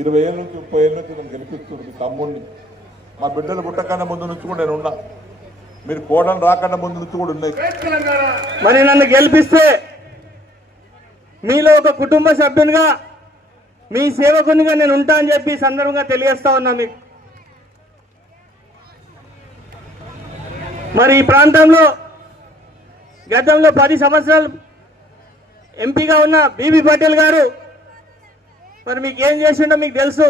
ఇరవై ఏళ్ళ నుంచి ముప్పై ఏళ్ళ నుంచి నేను గెలిపిస్తుంది మీ తమ్ముడిని. మా బిడ్డలు పుట్టకన్నా ముందు నుంచి కూడా నేను ఉన్నా. మీరు కోడలు రాకుండా ముందు నుంచి కూడా ఉన్నాయి. మరి నన్ను గెలిపిస్తే మీలో ఒక కుటుంబ సభ్యునిగా మీ సేవకునిగా నేను ఉంటా అని చెప్పి సందర్భంగా తెలియజేస్తా ఉన్నా మీకు. మరి ఈ ప్రాంతంలో గతంలో పది సంవత్సరాలు ఎంపీగా ఉన్న బీబీ పటేల్ గారు మరి మీకు ఏం చేసిండో మీకు తెలుసు.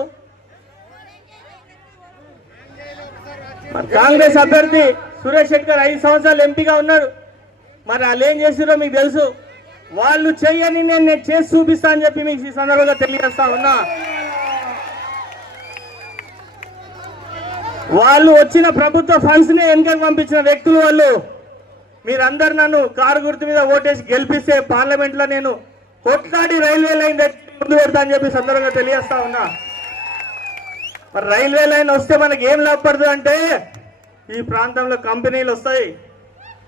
మరి కాంగ్రెస్ అభ్యర్థి సురేష్ శెట్కర్ ఐదు సంవత్సరాలు ఎంపీగా ఉన్నారు మరి వాళ్ళు ఏం చేసిండో మీకు తెలుసు. వాళ్ళు చెయ్యని నేను నేను చేసి చూపిస్తా అని చెప్పి మీకు ఈ సందర్భంగా తెలియజేస్తా ఉన్నా. వాళ్ళు వచ్చిన ప్రభుత్వ ఫండ్స్ని వెనుకకు పంపించిన వ్యక్తులు వాళ్ళు. మీరందరు నన్ను కారు గుర్తు మీద ఓటేసి గెలిపిస్తే పార్లమెంట్లో నేను కొట్లాడి రైల్వే లైన్ ముందు పెడతా అని చెప్పి సందర్భంగా తెలియస్తా ఉన్నా. మరి రైల్వే లైన్ వస్తే మనకి ఏం లాభపడదు అంటే ఈ ప్రాంతంలో కంపెనీలు వస్తాయి.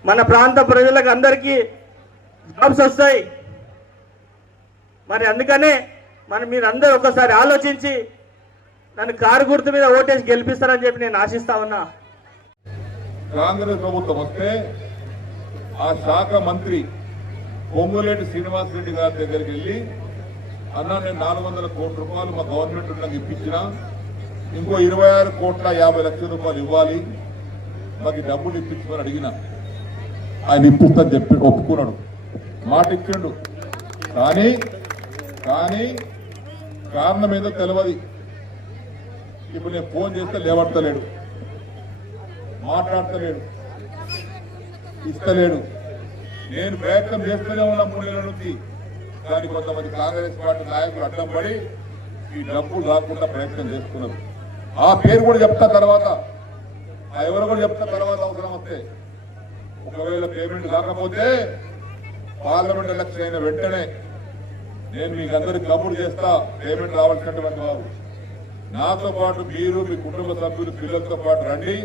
మన ప్రాంత ప్రజలకు అందరికీ జాబ్స్ వస్తాయి. మరి అందుకనే మరి మీరందరూ ఒకసారి ఆలోచించి నన్ను కారు గుర్తు మీద ఓటేసి గెలిపిస్తారని చెప్పి నేను ఆశిస్తా ఉన్నా. కాంగ్రెస్ ప్రభుత్వం వస్తే ఆ శాఖ మంత్రి పొంగులేటి శ్రీనివాస్ రెడ్డి గారి దగ్గరికి వెళ్ళి అన్నా నేను నాలుగు వందల కోట్ల రూపాయలు మా గవర్నమెంట్ నాకు ఇప్పించిన ఇంకో ఇరవై ఆరు కోట్ల యాభై లక్షల రూపాయలు ఇవ్వాలి. మాకు డబ్బులు ఇప్పించమని అడిగిన. ఆయన ఇప్పిస్తా చెప్పి ఒప్పుకున్నాడు. మాట ఇచ్చిండు. కానీ కానీ కారణం ఏదో తెలియదు ఇప్పుడు నేను ఫోన్ చేస్తే లేవడతలేడు. మాట్లాడతలేడు. ఇస్తలేడు. నేను ప్రయత్నం చేస్తూనే ఉన్నా మూడు నెలల నుంచి. కానీ కొంతమంది కాంగ్రెస్ పార్టీ నాయకులు అడ్డం పడి ఈ డబ్బులు రాకుండా ప్రయత్నం చేస్తున్నారు. ఆ పేరు కూడా చెప్తా తర్వాత ఆ ఎవరు కూడా చెప్తా తర్వాత అవసరం వస్తే. ఒకవేళ పేమెంట్ కాకపోతే పార్లమెంట్ ఎలక్షన్ అయిన వెంటనే నేను మీకు అందరికి కబురు చేస్తా పేమెంట్ రావాల్సినటువంటి వారు. నాతో పాటు మీరు మీ కుటుంబ సభ్యులు పిల్లలతో పాటు రండి.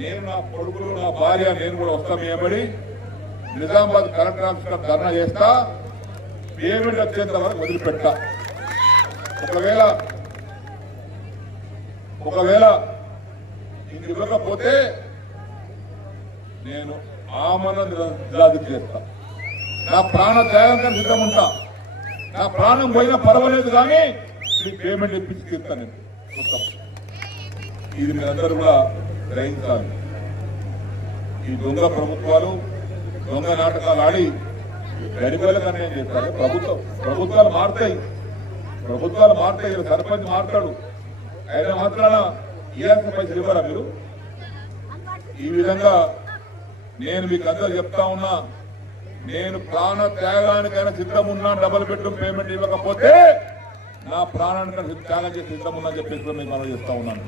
నేను నా కొడుకులు నా భార్య నేను కూడా వస్తాం ఏమడి నిజామాబాద్ కలెక్టర్ ఆఫీస్ ధర్నా చేస్తా. ఏమి అత్యంత వదిలిపెట్ట. ఒకవేళ ఒకవేళ ఇది ఇవ్వకపోతే నేను ఆమన నిరాధి చేస్తా. నా ప్రాణ త్యాగం సిద్ధం ఉంటా. నా ప్రాణం పోయినా పర్వాలేదు కానీ మీ పేమెంట్ ఇప్పించి తీస్తా నేను. మొత్తం. ఇది మీరందరూ కూడా గ్రహించాలి. ఈ దొంగ ప్రభుత్వాలు దొంగ నాటకాలు ఆడి గడిపేలకు అన్యాయం చేస్తారు ప్రభుత్వం ప్రభుత్వాలు మారుతాయి. ప్రభుత్వాలు మారుతాయి సర్పంచ్ మారుతాడు. ఆయన మాత్రాన ఇవ్వాల్సిన పైసలు ఇవ్వరా మీరు? ఈ విధంగా నేను మీకు అందరు చెప్తా ఉన్నా నేను ప్రాణ త్యాగానికైనా సిద్ధం ఉన్నా డబుల్ బెడ్రూమ్ పేమెంట్ ఇవ్వకపోతే నా ప్రాణానికైనా త్యాగం చేసి సిద్ధం ఉన్నా అని చెప్పేసి మీకు మనం చెప్తా ఉన్నాను.